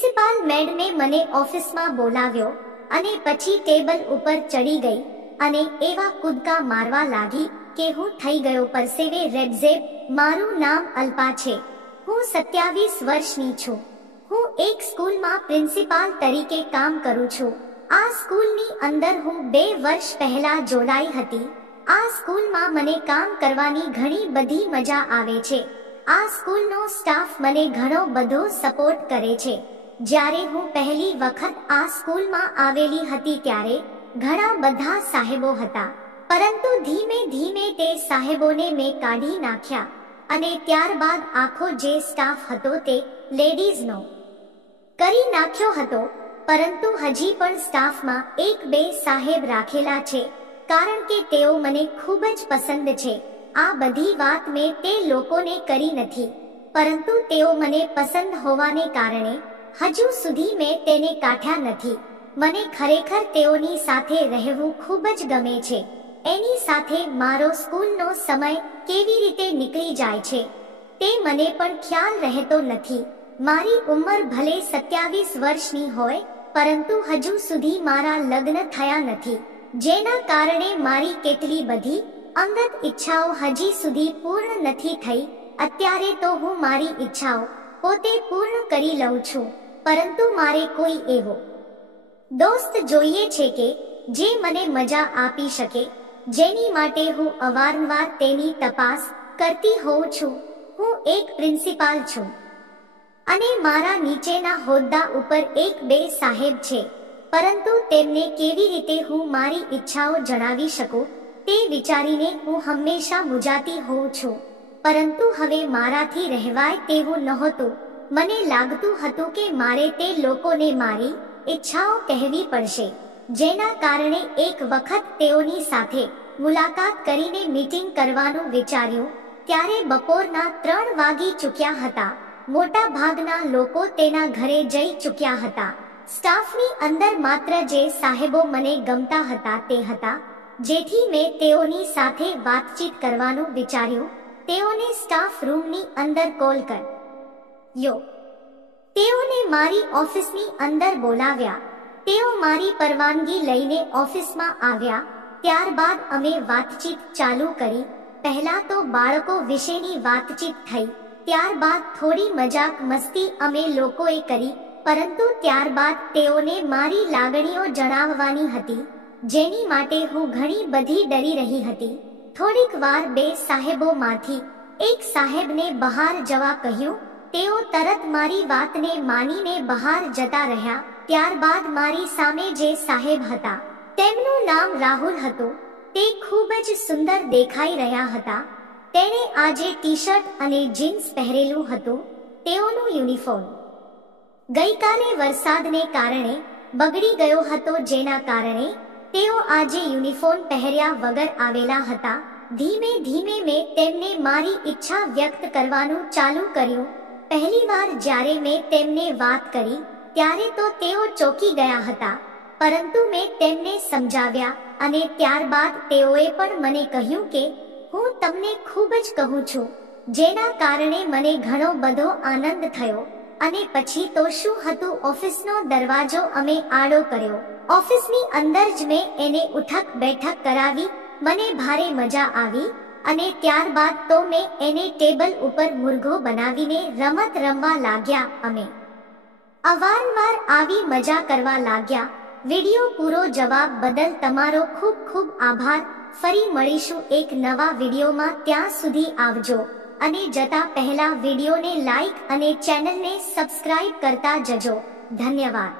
Principal મેડમે મને ઓફિસમાં બોલાવ્યો અને પછી ટેબલ ઉપર ચડી ગઈ અને એવા કૂદકા મારવા લાગી કે હું થઈ ગયો પરસેવે રેબઝેબ. મારું નામ અલ્પા છે. હું 27 વર્ષની છું. હું એક સ્કૂલમાં પ્રિન્સિપાલ તરીકે કામ કરું છું. આ સ્કૂલની અંદર હું 2 વર્ષ પહેલા જોડાઈ હતી. આ સ્કૂલમાં મને કામ કરવાની ઘણી બધી મજા આવે છે. આ સ્કૂલનો સ્ટાફ મને ઘણો બધો સપોર્ટ કરે છે. જ્યારે હું પહેલી વખત આ સ્કૂલમાં આવેલી હતી ત્યારે ઘણા બધા સાહેબો હતા, પરંતુ ધીમે ધીમે તે સાહેબોને મેં કાઢી નાખ્યા અને ત્યારબાદ આખો જે સ્ટાફ હતો તે લેડીઝનો કરી નાખ્યો હતો. પરંતુ હજી પણ સ્ટાફમાં 1-2 સાહેબ રાખેલા છે, કારણ કે તેઓ મને ખૂબ જ પસંદ છે. આ બધી વાત મેં તે લોકોને કરી નથી, પરંતુ તેઓ મને પસંદ હોવાને કારણે હજુ સુધી મેં તેને કાઢ્યા નથી. મને ખરેખર તેઓની સાથે રહેવું ખૂબ જ ગમે છે. એની સાથે મારો સ્કૂલનો સમય કેવી રીતે નીકળી જાય છે તે મને પણ ખ્યાલ રહેતો નથી. મારી ઉંમર ભલે 27 વર્ષની હોય, પરંતુ હજુ સુધી મારા લગ્ન થયા નથી, જેના કારણે મારી કેટલી બધી અંગત ઈચ્છાઓ હજી સુધી પૂર્ણ નથી થઈ. અત્યારે તો હું મારી ઈચ્છાઓ પોતે પૂર્ણ કરી લઉં છું, પરંતુ મારે કોઈ એવો દોસ્ત જોઈએ છે કે જે મને મજા આપી શકે, જેની માટે હું અવારનવાર તેની તપાસ કરતી હોઉં છું. હું એક પ્રિન્સિપાલ છું અને મારા નીચેના હોદ્દા ઉપર 1-2 સાહેબ છે, પરંતુ તેમને કેવી રીતે હું મારી ઈચ્છાઓ જણાવી શકું તે વિચારીને હું હંમેશા મૂંઝાતી હોઉં છું. પરંતુ હવે મારાથી રહેવાય તેવું નહોતું. મને લાગતું હતું કે મારે તે લોકોને મારી ઈચ્છાઓ કહેવી પડશે, જેના કારણે એક વખત તેઓની સાથે મુલાકાત કરીને મીટિંગ કરવાનું વિચાર્યું. ત્યારે બપોરના 3 વાગી ચૂક્યા હતા. મોટા ભાગના લોકો તેના ઘરે જઈ ચૂક્યા હતા. સ્ટાફની અંદર માત્ર જે સાહેબો મને ગમતા હતા તે હતા, જેથી મેં તેઓની સાથે વાતચીત કરવાનું વિચાર્યું. તેઓને સ્ટાફ રૂમની અંદર કોલ કર્યો. તેઓને મારી ઓફિસની અંદર બોલાવ્યા. તેઓ મારી પરવાનગી લઈને ઓફિસમાં આવ્યા. ત્યારબાદ અમે વાતચીત ચાલુ કરી. પહેલા તો બાળકો વિશેની વાતચીત થઈ, ત્યારબાદ થોડી મજાક મસ્તી અમે લોકોએ કરી, પરંતુ ત્યારબાદ તેઓને મારી લાગણીઓ જણાવવાની હતી, જેની માટે હું ઘણી બધી ડરી રહી હતી. થોડીક વાર 2 સાહેબોમાંથી એક સાહેબને બહાર જવા કહ્યું. તેઓ તરત મારી વાતને માનીને બહાર જતા રહ્યા. ત્યારબાદ મારી સામે જે સાહેબ હતા તેમનું નામ રાહુલ હતું. તે ખૂબ જ સુંદર દેખાઈ રહ્યા હતા. તેણે આજે ટી-શર્ટ અને જીન્સ પહેરેલું હતું. તેઓનું યુનિફોર્મ ગઈકાલે વરસાદને કારણે બગડી ગયો હતો, જેના કારણે તેઓ આજે યુનિફોર્મ પહેર્યા વગર આવેલા હતા. ધીમે ધીમે મેં તેમને મારી ઈચ્છા વ્યક્ત કરવાનું ચાલુ કર્યું. પહેલીવાર જ્યારે મેં તેમને વાત કરી ત્યારે તો તેઓ ચોંકી ગયા હતા, પરંતુ મેં તેમને સમજાવ્યા અને ત્યારબાદ તેઓએ પણ મને કહ્યું કે હું તમને ખૂબ જ કહું છું, જેના કારણે મને ઘણો બધો આનંદ થયો. અને પછી તો શું હતું, ઓફિસનો દરવાજો અમે આડો કર્યો. ઓફિસની અંદર જ મેં એને ઉઠક બેઠક કરાવી. મને ભારે મજા આવી અને ત્યારબાદ તો મેં એને ટેબલ ઉપર મુર્ગો બનાવીને રમત રમવા લાગ્યા. અમે અવારનવાર આવી મજા કરવા લાગ્યા. વિડિયો પૂરો જવાબ બદલ તમારો ખૂબ ખૂબ આભાર. ફરી મળીશું એક નવા વિડિયોમાં. ત્યાં સુધી આવજો અને જતા પહેલા વિડિયોને લાઈક અને ચેનલને સબસ્ક્રાઇબ કરતા જજો. ધન્યવાદ.